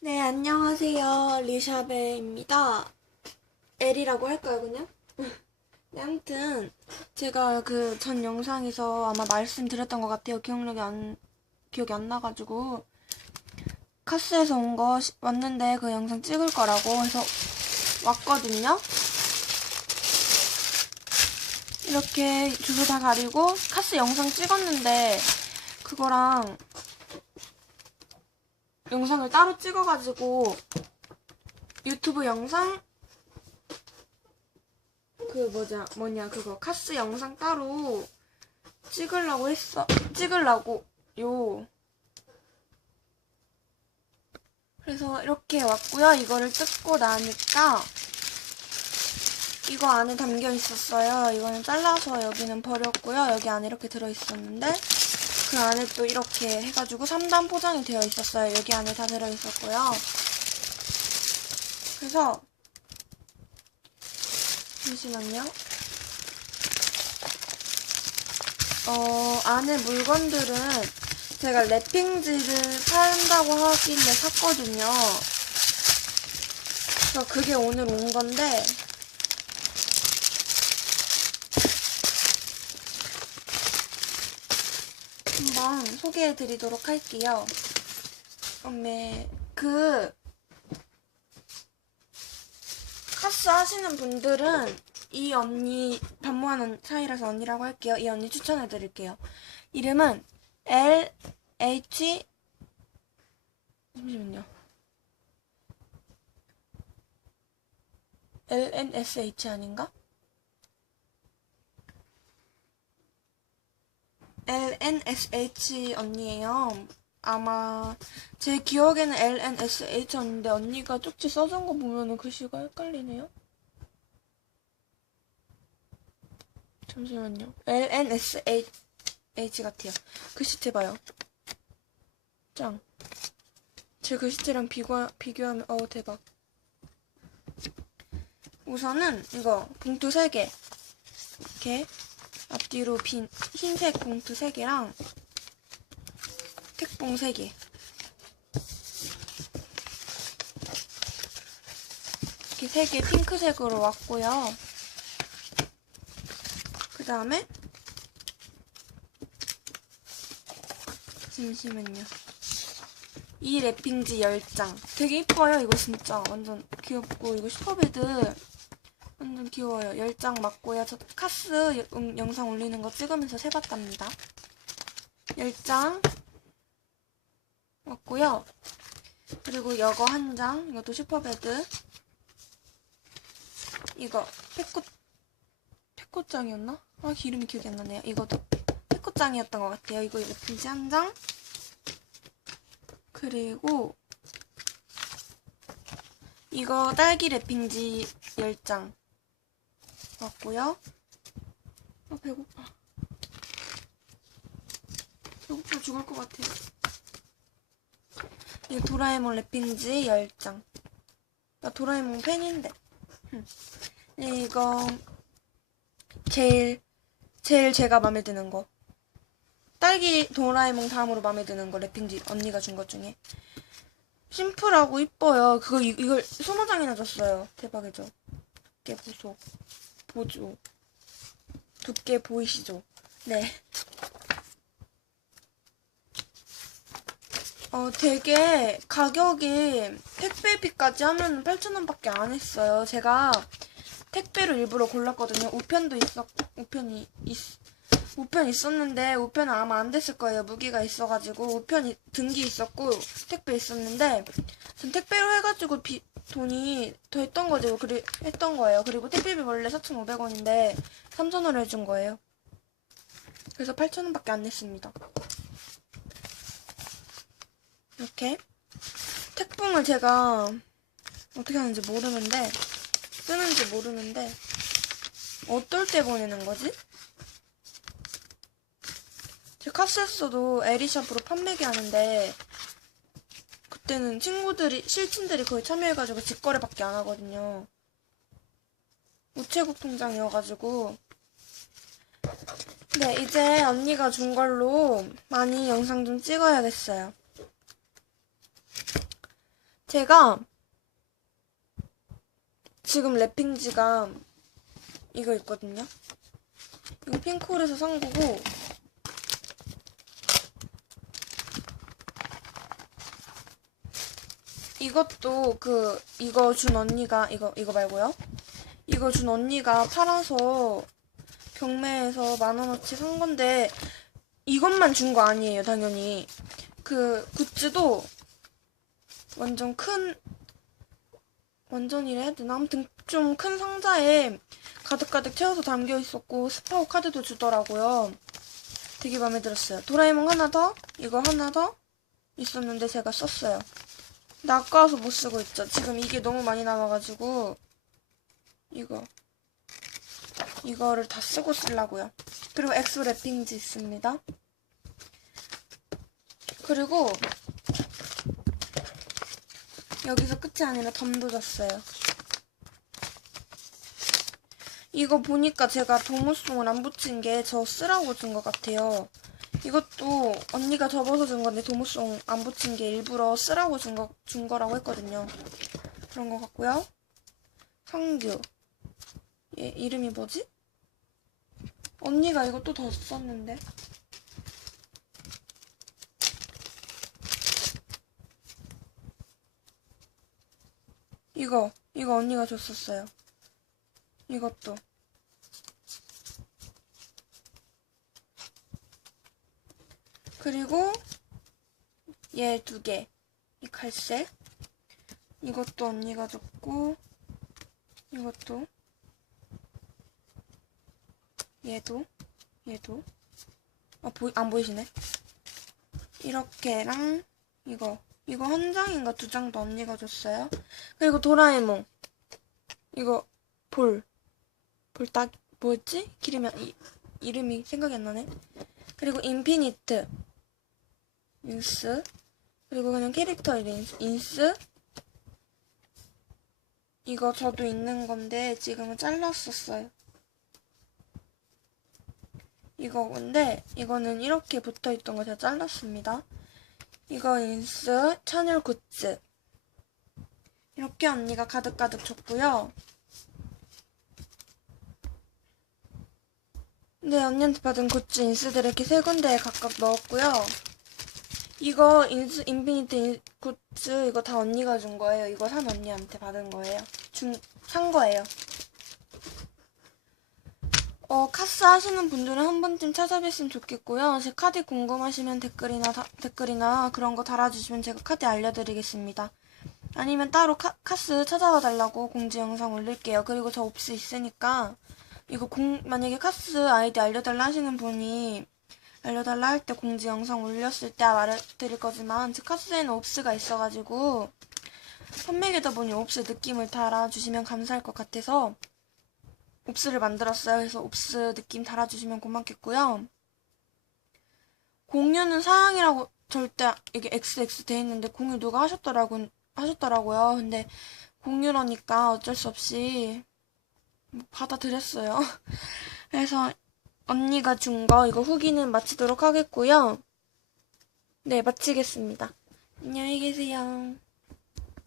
네, 안녕하세요. 리샤베입니다. L이라고 할까요, 그냥? 네, 아무튼, 제가 그 전 영상에서 아마 말씀드렸던 것 같아요. 기억력이 안, 기억이 안 나가지고. 카스에서 온 거 왔는데 그 영상 찍을 거라고 해서 왔거든요. 이렇게 주소 다 가리고 카스 영상 찍었는데 그거랑 영상을 따로 찍어가지고 유튜브 영상? 그 뭐냐 뭐냐 그거 카스 영상 따로 찍으려고 했어. 찍으려고 요. 그래서 이렇게 왔고요. 이거를 뜯고 나니까 이거 안에 담겨 있었어요. 이거는 잘라서 여기는 버렸고요. 여기 안에 이렇게 들어 있었는데 그 안에 또 이렇게 해가지고 3단 포장이 되어 있었어요. 여기 안에 다 들어있었고요. 그래서 잠시만요. 어, 안에 물건들은 제가 랩핑지를 판다고 하길래 샀거든요. 그래서 그게 오늘 온 건데 한번 소개해 드리도록 할게요. 엄매, 그, 카스 하시는 분들은 이 언니, 반모하는 사이라서 언니라고 할게요. 이 언니 추천해 드릴게요. 이름은 L, H, 잠시만요. LNSH 아닌가? LNSH 언니예요. 아마 제 기억에는 LNSH 언니인데 언니가 쪽지 써준 거 보면은 글씨가 헷갈리네요. 잠시만요. LNSH 같아요. 글씨체 봐요. 짱. 제 글씨체랑 비교, 비교하면 어우 대박. 우선은 이거 봉투 3개 이렇게 앞 뒤로 빈 흰색 봉투 3개랑 택봉 3개 이렇게 3개 핑크색으로 왔고요. 그 다음에 잠시만요. 이 랩핑지 10장. 되게 이뻐요. 이거 진짜. 완전 귀엽고 이거 슈퍼배드 완전 귀여워요. 10장 맞고요. 저 카스 음, 영상 올리는 거 찍으면서 세봤답니다. 10장 맞고요. 그리고 이거 한 장. 이것도 슈퍼배드. 이거 페코 페코장이었나? 아 이름이 기억이 안 나네요. 이것도 페코장이었던 것 같아요. 이거 빈지 한 장. 그리고 이거 딸기 랩핑지 10장 맞고요. 아 배고파. 배고파 죽을 것 같아요. 이거 도라에몽 랩핑지 10장. 나 도라에몽 팬인데. 흠. 이거 제일 제일 제가 마음에 드는 거. 딸기 도라에몽 다음으로 마음에 드는 거 랩핑지 언니가 준 것 중에 심플하고 이뻐요. 그거 이, 이걸 소모장이나 줬어요. 대박이죠. 보소 보조 두께 보이시죠? 네. 어 되게 가격이 택배비까지 하면 8,000원밖에 안 했어요. 제가 택배로 일부러 골랐거든요. 우편도 있었 우편이 있 우편 있었는데 우편은 아마 안 됐을 거예요. 무기가 있어가지고 우편이 등기 있었고 택배 있었는데 전 택배로 해가지고 비, 돈이 더 했던 거죠. 그리 했던 거예요. 그리고 택배비 원래 4,500원인데 3,000원을 해준 거예요. 그래서 8,000원밖에 안 냈습니다. 이렇게 택봉을 제가 어떻게 하는지 모르는데 쓰는지 모르는데 어떨 때 보내는 거지? 제 카스에서도 에리샵으로 판매기 하는데 그때는 친구들이 실친들이 거의 참여해가지고 직거래밖에 안 하거든요. 우체국 통장이어가지고 네 이제 언니가 준 걸로 많이 영상 좀 찍어야겠어요. 제가 지금 랩핑지가 이거 있거든요. 이거 핑크홀에서 산 거고 이것도 그 이거 준 언니가 이거 이거 말고요. 이거 준 언니가 팔아서 경매에서 만 원어치 산 건데 이것만 준 거 아니에요, 당연히. 그 굿즈도 완전 큰 완전이라 해야 되나? 아무튼 좀 큰 상자에 가득가득 채워서 담겨 있었고 스파오 카드도 주더라고요. 되게 마음에 들었어요. 도라에몽 하나 더, 이거 하나 더 있었는데 제가 썼어요. 근데 아까워서 못 쓰고 있죠. 지금 이게 너무 많이 남아가지고 이거 이거를 다 쓰고 쓰려고요. 그리고 엑소 랩핑지 있습니다. 그리고 여기서 끝이 아니라 덤도 줬어요. 이거 보니까 제가 도무송을 안 붙인 게 저 쓰라고 준 것 같아요. 이것도 언니가 접어서 준 건데 도무송 안 붙인 게 일부러 쓰라고 준, 거, 준 거라고 했거든요. 그런 것 같고요. 성규. 얘 이름이 뭐지? 언니가 또더 썼는데. 이거, 이거 언니가 줬었어요. 이것도. 그리고 얘 두 개. 이 갈색. 이것도 언니가 줬고, 이것도. 얘도, 얘도. 아, 보이, 안 보이시네? 이렇게랑, 이거. 이거 한 장인가 두 장도 언니가 줬어요. 그리고 도라에몽. 이거, 볼. 볼딱, 뭐였지? 기름이, 이, 이름이 생각이 안 나네. 그리고 인피니트. 인스. 그리고 그냥 캐릭터 이름 인스. 이거 저도 있는 건데 지금은 잘랐었어요. 이거 근데 이거는 이렇게 붙어 있던 거 제가 잘랐습니다. 이거 인스 천연 굿즈. 이렇게 언니가 가득가득 줬고요. 네, 언니한테 받은 굿즈 인스들 이렇게 세 군데에 각각 넣었고요. 이거 인스 인피니트 인- 굿즈 이거 다 언니가 준 거예요. 이거 산 언니한테 받은 거예요. 준, 산 거예요. 어, 카스 하시는 분들은 한 번쯤 찾아뵀으면 좋겠고요. 제 카드 궁금하시면 댓글이나, 다- 댓글이나 그런 거 달아주시면 제가 카드 알려드리겠습니다. 아니면 따로 카, 카스 찾아와 달라고 공지 영상 올릴게요. 그리고 저 옵스 있으니까 이거 공, 만약에 카스 아이디 알려달라 하시는 분이 알려달라 할 때 공지 영상 올렸을 때 말해드릴 거지만 제 카스에는 옵스가 있어가지고 판매계다 보니 옵스 느낌을 달아주시면 감사할 것 같아서 옵스를 만들었어요. 그래서 옵스 느낌 달아주시면 고맙겠고요. 공유는 사양이라고 절대 이게 XX 돼 있는데 공유 누가 하셨더라고 하셨더라고요. 근데 공유라니까 어쩔 수 없이 받아들였어요. 그래서 언니가 준 거 이거 후기는 마치도록 하겠고요. 네, 마치겠습니다. 안녕히 계세요.